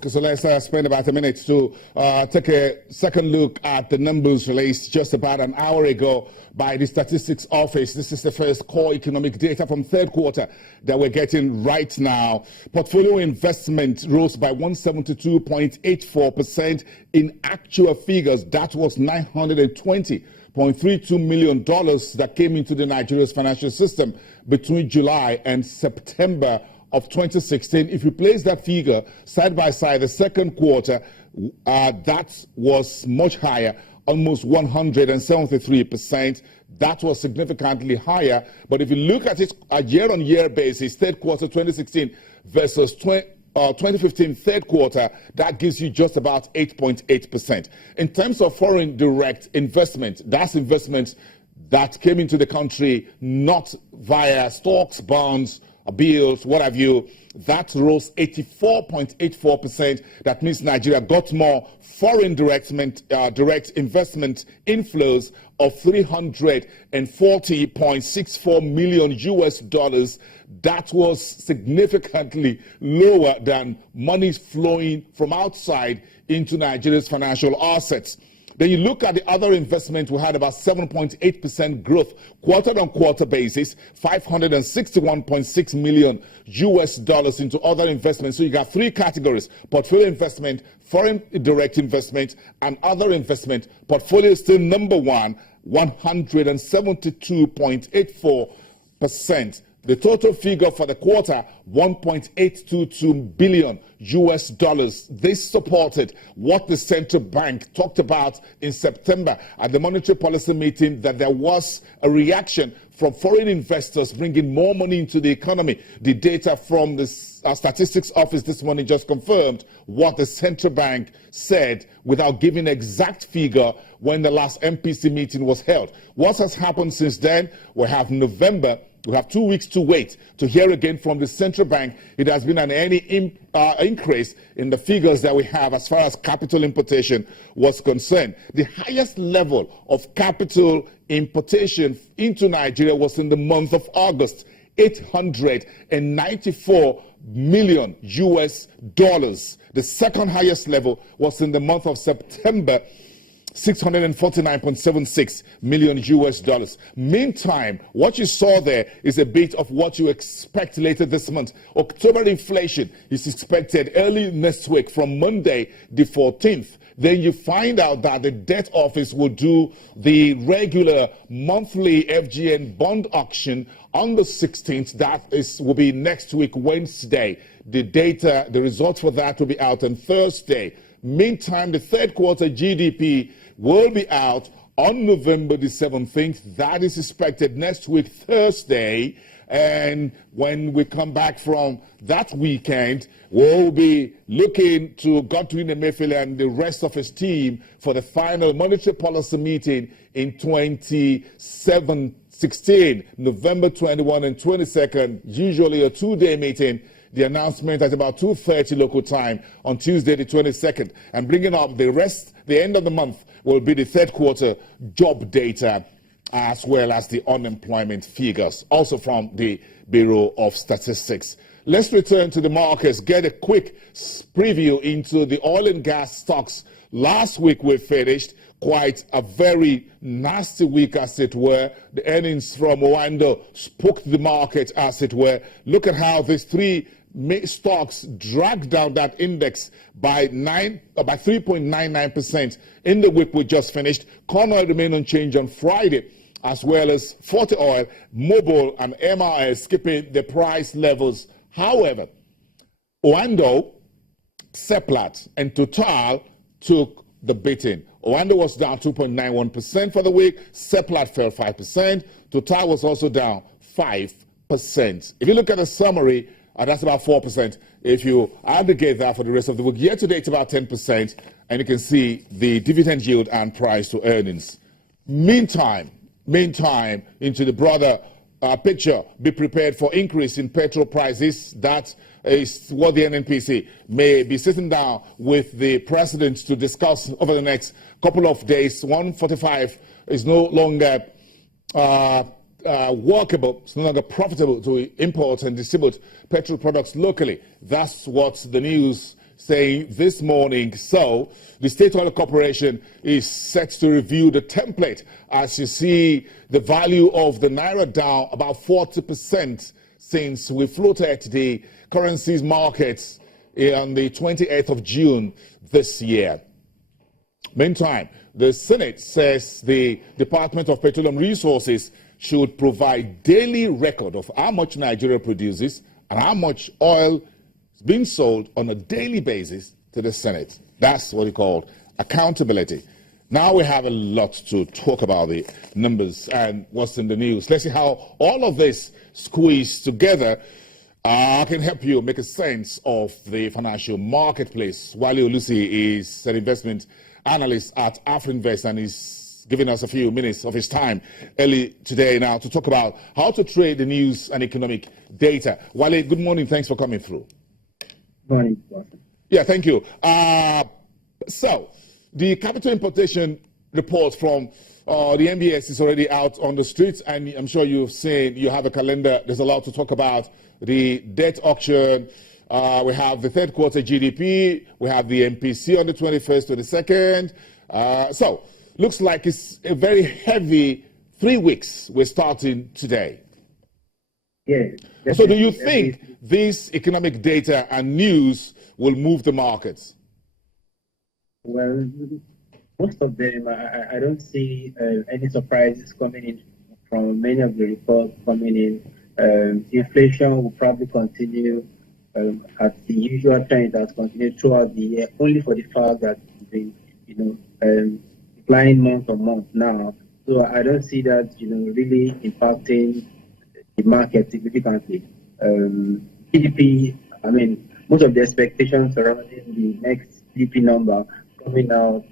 Okay, so let's spend about a minute to take a second look at the numbers released just about an hour ago by the Statistics Office. This is the first core economic data from third quarter that we're getting right now. Portfolio investment rose by 172.84%. In actual figures, that was $920.32 million that came into the Nigeria's financial system between July and September of 2016. If you place that figure side by side, the second quarter, that was much higher, almost 173%. That was significantly higher. But if you look at it a year-on-year basis, third quarter 2016 versus 2015 third quarter, that gives you just about 8.8%. In terms of foreign direct investment, that's investment that came into the country not via stocks, bonds, bills, what have you, that rose 84.84%. That means Nigeria got more foreign direct investment inflows of $340.64 million US. That was significantly lower than money flowing from outside into Nigeria's financial assets. Then you look at the other investment, we had about 7.8% growth quarter-on-quarter basis, $561.6 million US into other investments. So you got three categories: portfolio investment, foreign direct investment, and other investment. Portfolio is still number one, 172.84%. The total figure for the quarter, $1.822 billion US. This supported what the central bank talked about in September at the monetary policy meeting, that there was a reaction from foreign investors bringing more money into the economy. The data from the Statistics Office this morning just confirmed what the central bank said without giving exact figure when the last MPC meeting was held. What has happened since then? We have November. We have 2 weeks to wait to hear again from the central bank. It has been an increase in the figures that we have as far as capital importation was concerned. The highest level of capital importation into Nigeria was in the month of August, $894 million US. The second highest level was in the month of September, $649.76 million US. Meantime, what you saw there is a bit of what you expect later this month. October inflation is expected early next week from Monday the 14th. Then you find out that the debt office will do the regular monthly FGN bond auction on the 16th. That will be next week, Wednesday. The results for that will be out on Thursday. Meantime, the third quarter GDP will be out on November the 17th. That is expected next week, Thursday. And when we come back from that weekend, we'll be looking to Godwin Emefiele and the rest of his team for the final monetary policy meeting in 2016, November 21 and 22nd, usually a two-day meeting. The announcement at about 2:30 local time on Tuesday the 22nd. And bringing up the end of the month will be the third quarter job data, as well as the unemployment figures, also from the Bureau of Statistics. Let's return to the markets, get a quick preview into the oil and gas stocks. Last week we finished quite a very nasty week, as it were. The earnings from Owando spooked the market, as it were. Look at how these three stocks dragged down that index by 3.99% in the week we just finished. Corn oil remained unchanged on Friday, as well as Forte Oil, Mobil, and MRS skipping the price levels. However, Owando, Seplat, and Total took the beating. Owando was down 2.91% for the week. Seplat fell 5%. Total was also down 5%. If you look at the summary, that's about 4%. If you aggregate that for the rest of the week, year to date about 10%, and you can see the dividend yield and price to earnings. Meantime, into the broader picture, be prepared for increase in petrol prices. That is what the NNPC may be sitting down with the president to discuss over the next couple of days. 145 is no longer workable, it's no longer profitable to import and distribute petrol products locally. That's what the news saying this morning. So the State Oil Corporation is set to review the template. As you see, the value of the Naira down about 40% since we floated the currencies markets on the 28th of June this year. Meantime, the Senate says the Department of Petroleum Resources should provide daily record of how much Nigeria produces and how much oil is being sold on a daily basis to the Senate. That's what we call accountability. Now we have a lot to talk about, the numbers and what's in the news. Let's see how all of this squeezed together can help you make a sense of the financial marketplace. Wale Olusi is an investment analyst at Afrinvest, and he's giving us a few minutes of his time early today now to talk about how to trade the news and economic data. Wale, good morning. Thanks for coming through. Morning. Yeah, thank you. So, the capital importation report from the MBS is already out on the streets, and I'm sure you've seen, you have a calendar. There's a lot to talk about. The debt auction, we have the third quarter GDP, we have the MPC on the 21st, 22nd. So, looks like it's a very heavy 3 weeks we're starting today. Yeah. So do you think this economic data and news will move the markets? Well, most of them, I don't see any surprises coming in from many of the reports coming in. Inflation will probably continue at the usual trend that's continued throughout the year, only for the fact that it's been, declining month on month now. So I don't see that, really impacting the market significantly. GDP, I mean, most of the expectations surrounding the next GDP number coming out